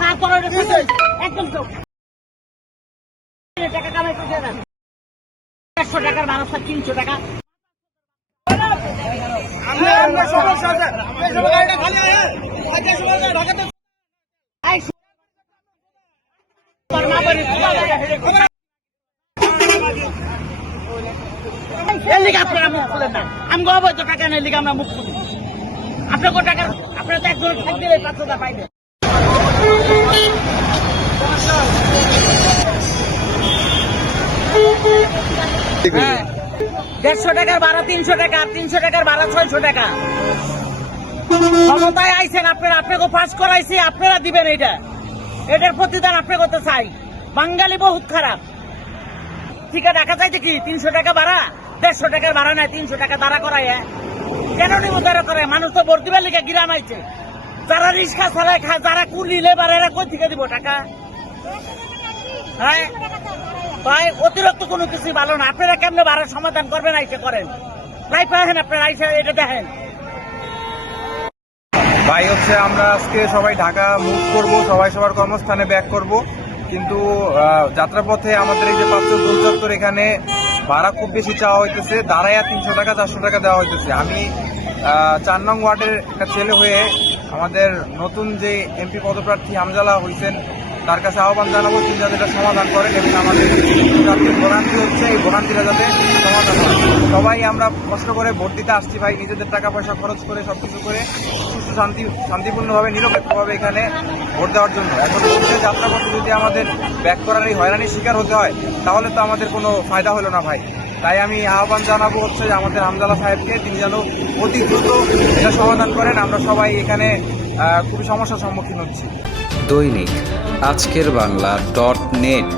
হ্যাঁ, তোরা এটা করছিস। একদম চুপ। টাকা কামাই টাকার মানুষ তিনশো এই আপনারা মুখ খুলেন না। আমগো অবৈধ টাকা নেই লিগে আমরা মুখ খুলি। আপনাকে টাকা আপনারা তো একজন দিলে পাঁচ হাজার পাইবে দেড়শো টাকার ভাড়া তিনশো টাকা, আর তিনশো টাকার ভাড়া ছয়শো টাকা। ক্ষমতায় আইছেন আপনারা, আপনাকে পাস করাইছি, আপনারা দিবেন এটা। এটার প্রতিদান আপনি করতে চাই। বাঙালি বহুত খারাপ। টিকা দেখা যায় কি তিনশো টাকা ভাড়া দেড়শো টাকার ভাড়া নেয় তিনশো টাকা দাঁড়া হ্যাঁ? কেন নিব দাঁড়া করায় মানুষ তো ভর্তি বের লিখে গিরাম আইছে। যারা রিক্সা চালায় খায় যারা কুলি, লেবার, এরা কই থেকে দিব টাকা? হ্যাঁ? ভাই, অতিরিক্ত কোনো কিছু ভালো না। আপনারা কেমনে ভাড়ার সমাধান করবেন, আইসে করেন। তাই পাহেন আপনারা, আইসে এটা দেখেন। ভাই, হচ্ছে আমরা আজকে সবাই ঢাকা মুভ করব, সবাই সবার কর্মস্থানে ব্যাক করব। কিন্তু যাত্রাপথে আমাদের এই যে পাঁচশো চত্বর এখানে, ভাড়া খুব বেশি চাওয়া হইতেছে। দাঁড়াইয়া তিনশো টাকা, চারশো টাকা দেওয়া হইতেছে। আমি চার নং ওয়ার্ডের একটা ছেলে হয়ে আমাদের নতুন যে এমপি পদপ্রার্থী হামজালা হয়েছেন তার কাছে আহ্বান জানাব, তিনি যাতে এটা সমাধান করেন এবং আমাদের ভোগান্তি হচ্ছে এই ভোগান্তিটা যাতে সমাধান হয়। সবাই আমরা কষ্ট করে ভোট দিতে আসছি ভাই, নিজেদের টাকা পয়সা খরচ করে সব কিছু করে, সুস্থ, শান্তি, শান্তিপূর্ণভাবে, নিরপেক্ষভাবে এখানে ভোট দেওয়ার জন্য। এখন ভোটে যাত্রাপথে যদি আমাদের ব্যাক করার এই হয়রানির শিকার হতে হয়, তাহলে তো আমাদের কোনো ফায়দা হলো না ভাই। তাই আমি আহ্বান জানাব হচ্ছে আমাদের হামজালা সাহেবকে, তিনি যেন অতি দ্রুত এটা সমাধান করেন। আমরা সবাই এখানে খুবই সমস্যার সম্মুখীন হচ্ছি। দৈনিক আজকের বাংলা ডট নেট।